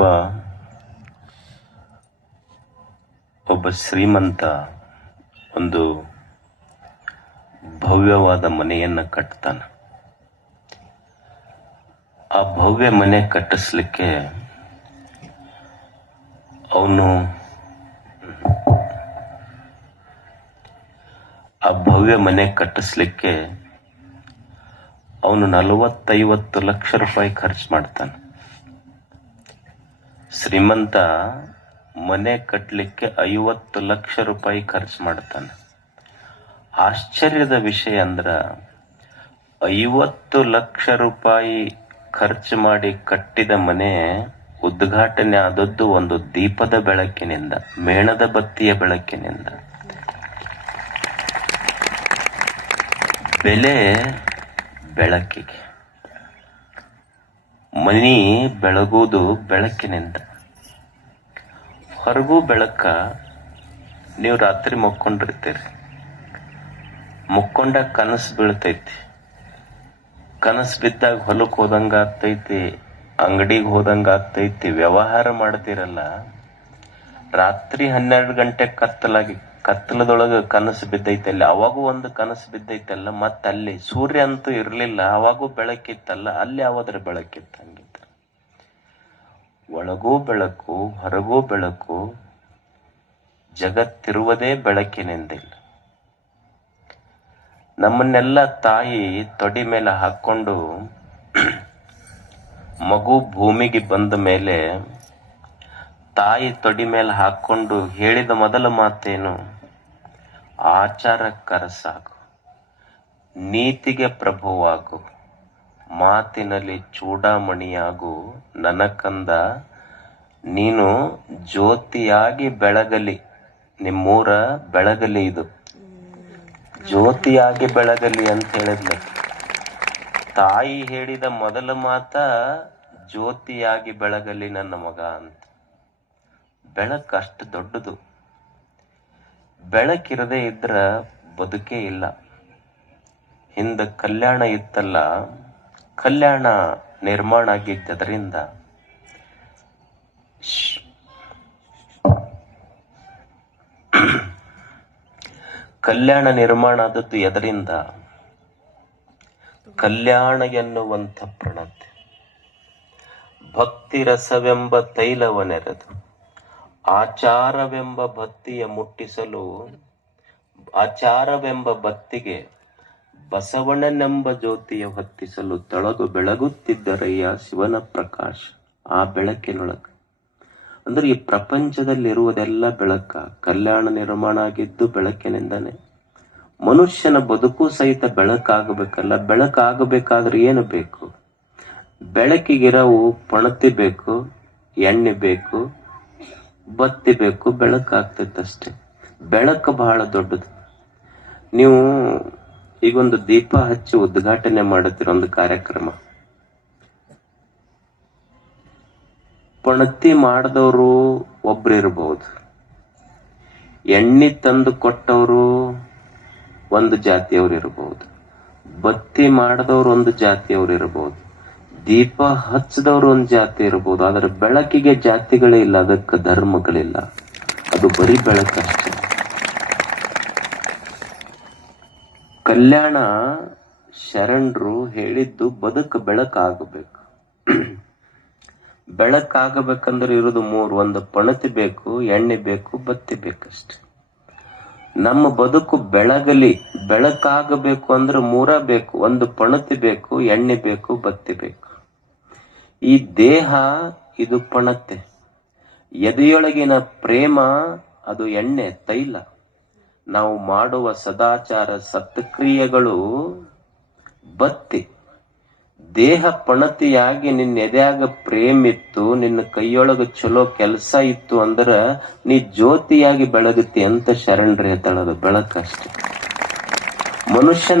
ಒಬ್ಬ ಒಬ್ಬ ಶ್ರೀಮಂತ ಒಂದು ಭವ್ಯವಾದ ಮನೆಯನ್ನ ಕಟ್ತಾನೆ. ಆ ಭವ್ಯ ಮನೆ ಕಟ್ಟಿಸ್ಲಿಕ್ಕೆ ಅವನು ಆ ಭವ್ಯ ಮನೆ ಕಟ್ಟಿಸ್ಲಿಕ್ಕೆ ಅವನು ನಲವತ್ತೈವತ್ತು ಲಕ್ಷ ರೂಪಾಯಿ ಖರ್ಚು ಮಾಡ್ತಾನೆ. ಶ್ರೀಮಂತ ಮನೆ ಕಟ್ಟಲಿಕ್ಕೆ ಐವತ್ತು ಲಕ್ಷ ರೂಪಾಯಿ ಖರ್ಚು ಮಾಡ್ತಾನೆ. ಆಶ್ಚರ್ಯದ ವಿಷಯ ಅಂದ್ರ ಐವತ್ತು ಲಕ್ಷ ರೂಪಾಯಿ ಖರ್ಚು ಮಾಡಿ ಕಟ್ಟಿದ ಮನೆ ಉದ್ಘಾಟನೆ ಆದದ್ದು ಒಂದು ದೀಪದ ಬೆಳಕಿನಿಂದ, ಮೇಣದ ಬತ್ತಿಯ ಬೆಳಕಿನಿಂದ. ಬೆಲೆ ಬೆಳಕಿಗೆ. ಮನಿ ಬೆಳಗೋದು ಬೆಳಕಿನಿಂದ. ಹೊರಗೂ ಬೆಳಕ ನೀವು ರಾತ್ರಿ ಮಕ್ಕೊಂಡಿರ್ತೀರಿ. ಮುಕ್ಕೊಂಡ ಕನಸು ಬೀಳ್ತೈತಿ. ಕನಸು ಬಿದ್ದಾಗ ಹೊಲಕ್ಕೆ ಹೋದಂಗ ಆಗ್ತೈತಿ, ಅಂಗಡಿಗೆ ಹೋದಂಗ ಆಗ್ತೈತಿ, ವ್ಯವಹಾರ ಮಾಡ್ತಿರಲ್ಲ, ರಾತ್ರಿ ಹನ್ನೆರಡು ಗಂಟೆ ಕತ್ತಲಾಗಿ ಕತ್ತಲದೊಳಗ ಕನಸು ಬಿದ್ದೈತಲ್ಲ, ಅವಾಗೂ ಒಂದು ಕನಸು ಬಿದ್ದೈತಲ್ಲ ಮತ್ತ ಅಲ್ಲಿ ಸೂರ್ಯ ಅಂತೂ ಇರಲಿಲ್ಲ, ಅವಾಗೂ ಬೆಳಕಿತ್ತಲ್ಲ, ಅಲ್ಲಿ ಯಾವಾದ್ರ ಬೆಳಕಿತ್ತು ಹಂಗಿತ್ತು. ಒಳಗೂ ಬೆಳಕು, ಹೊರಗೂ ಬೆಳಕು, ಜಗತ್ತಿರುವುದೇ ಬೆಳಕಿನಿಂದಿಲ್ಲ. ನಮ್ಮನ್ನೆಲ್ಲ ತಾಯಿ ತೊಡಿ ಮೇಲೆ ಹಾಕೊಂಡು ಮಗು ಭೂಮಿಗೆ ಬಂದ ಮೇಲೆ ತಾಯಿ ತೊಡಿ ಮೇಲೆ ಹಾಕೊಂಡು ಹೇಳಿದ ಮೊದಲ ಮಾತೇನು? ಆಚಾರಕ್ಕರ ಸಾಕು. ನೀತಿಗೆ ಪ್ರಭುವಾಗು. ಮಾತಿನಲ್ಲಿ ಚೂಡಾಮಣಿಯಾಗು. ನನಕಂದ, ನೀನು ಜ್ಯೋತಿಯಾಗಿ ಬೆಳಗಲಿ. ನಿಮ್ಮೂರ ಬೆಳಗಲಿ ಇದು. ಜ್ಯೋತಿಯಾಗಿ ಬೆಳಗಲಿ ಅಂತ ಹೇಳಿದ್ಲು. ತಾಯಿ ಹೇಳಿದ ಮೊದಲ ಮಾತ, ಜ್ಯೋತಿಯಾಗಿ ಬೆಳಗಲಿ ನನ್ನ ಮಗ ಅಂತ. ಬೆಳಕು ಅಷ್ಟು ದೊಡ್ಡದು. ಬೆಳಕಿರದೇ ಇದ್ರ ಬದುಕೇ ಇಲ್ಲ. ಹಿಂದ ಕಲ್ಯಾಣ ಇತ್ತಲ್ಲ, ಕಲ್ಯಾಣ ನಿರ್ಮಾಣ ಆಗಿದ್ದರಿಂದ ಕಲ್ಯಾಣ ನಿರ್ಮಾಣ ಆದದ್ದು ಎದರಿಂದ? ಕಲ್ಯಾಣ ಎನ್ನುವಂಥ ಪ್ರಣತೆ. ಭಕ್ತಿ ರಸವೆಂಬ ತೈಲವನೆರೆದು. ಆಚಾರವೆಂಬ ಭಕ್ತಿಯ ಮುಟ್ಟಿಸಲು ಆಚಾರವೆಂಬ ಭಕ್ತಿಗೆ ಬಸವಣ್ಣನೆಂಬ ಜ್ಯೋತಿಯ ಹೊತ್ತಿಸಲು ತೊಳಗು ಬೆಳಗುತ್ತಿದ್ದರಯ್ಯ ಶಿವನ ಪ್ರಕಾಶ ಆ ಬೆಳಕಿನೊಳಗೆ. ಅಂದ್ರೆ ಈ ಪ್ರಪಂಚದಲ್ಲಿರುವುದೆಲ್ಲ ಬೆಳಕ ಕಲ್ಯಾಣ ನಿರ್ಮಾಣ ಆಗಿದ್ದು ಬೆಳಕಿನಿಂದನೇ. ಮನುಷ್ಯನ ಬದುಕು ಸಹಿತ ಬೆಳಕಾಗಬೇಕಲ್ಲ, ಬೆಳಕಾಗಬೇಕಾದ್ರೆ ಏನು ಬೇಕು? ಬೆಳಕಿಗಿರವು ಪಣತಿ ಬೇಕು, ಎಣ್ಣೆ ಬೇಕು ಬತ್ತಿ ಬೇಕು ಬೆಳಕಾಗ್ತೈತಷ್ಟೇ ಬೆಳಕು ಬಹಳ ದೊಡ್ಡದು. ನೀವು ಈಗೊಂದು ದೀಪ ಹಚ್ಚಿ ಉದ್ಘಾಟನೆ ಮಾಡುತ್ತಿರೋ ಒಂದು ಕಾರ್ಯಕ್ರಮ. ಪಣತಿ ಮಾಡಿದವರು ಒಬ್ರು ಇರಬಹುದು ಎಣ್ಣೆ ತಂದು ಕೊಟ್ಟವರು ಒಂದು ಜಾತಿಯವರು ಇರಬಹುದು ಬತ್ತಿ ಮಾಡಿದವರು ಒಂದು ಜಾತಿಯವರು ಇರಬಹುದು ದೀಪ ಹಚ್ಚದವರು ಒಂದು ಜಾತಿ ಇರಬಹುದು ಆದ್ರೆ ಬೆಳಕಿಗೆ ಜಾತಿಗಳೇ ಇಲ್ಲ, ಅದಕ್ಕೆ ಧರ್ಮಗಳಿಲ್ಲ. ಅದು ಬರೀ ಬೆಳಕಷ್ಟೇ ಕಲ್ಯಾಣ ಶರಣರು ಹೇಳಿದ್ದು ಬದುಕು ಬೆಳಕಾಗಬೇಕು. ಬೆಳಕಾಗಬೇಕಂದ್ರೆ ಇರೋದು ಮೂರು, ಒಂದು ಪಣತಿ ಬೇಕು, ಎಣ್ಣೆ ಬೇಕು, ಬತ್ತಿ ಬೇಕಷ್ಟೆ. ನಮ್ಮ ಬದುಕು ಬೆಳಗಲಿ, ಬೆಳಕಾಗಬೇಕು ಅಂದ್ರೆ ಮೂರ ಬೇಕು, ಒಂದು ಪಣತಿ ಬೇಕು, ಎಣ್ಣೆ ಬೇಕು, ಬತ್ತಿ ಬೇಕು. ಈ ದೇಹ ಇದು ಪಣತೆ ಎದೆಯೊಳಗಿನ ಪ್ರೇಮ ಅದು ಎಣ್ಣೆ, ತೈಲ. ನಾವು ಮಾಡುವ ಸದಾಚಾರ ಸತ್ಕ್ರಿಯೆಗಳು ಬತ್ತಿ. ದೇಹ ಪಣತಿಯಾಗಿ ನಿನ್ನ ಎದೆಯಾಗ ಪ್ರೇಮ್ ಇತ್ತು ನಿನ್ನ ಕೈಯೊಳಗ ಚಲೋ ಕೆಲಸ ಇತ್ತು ಅಂದ್ರ ನೀ ಜ್ಯೋತಿಯಾಗಿ ಬೆಳಗುತ್ತೆ ಅಂತ ಶರಣರು ಹೇಳ್ತಾಳದು ಬೆಳಕಷ್ಟೆ. ಮನುಷ್ಯನ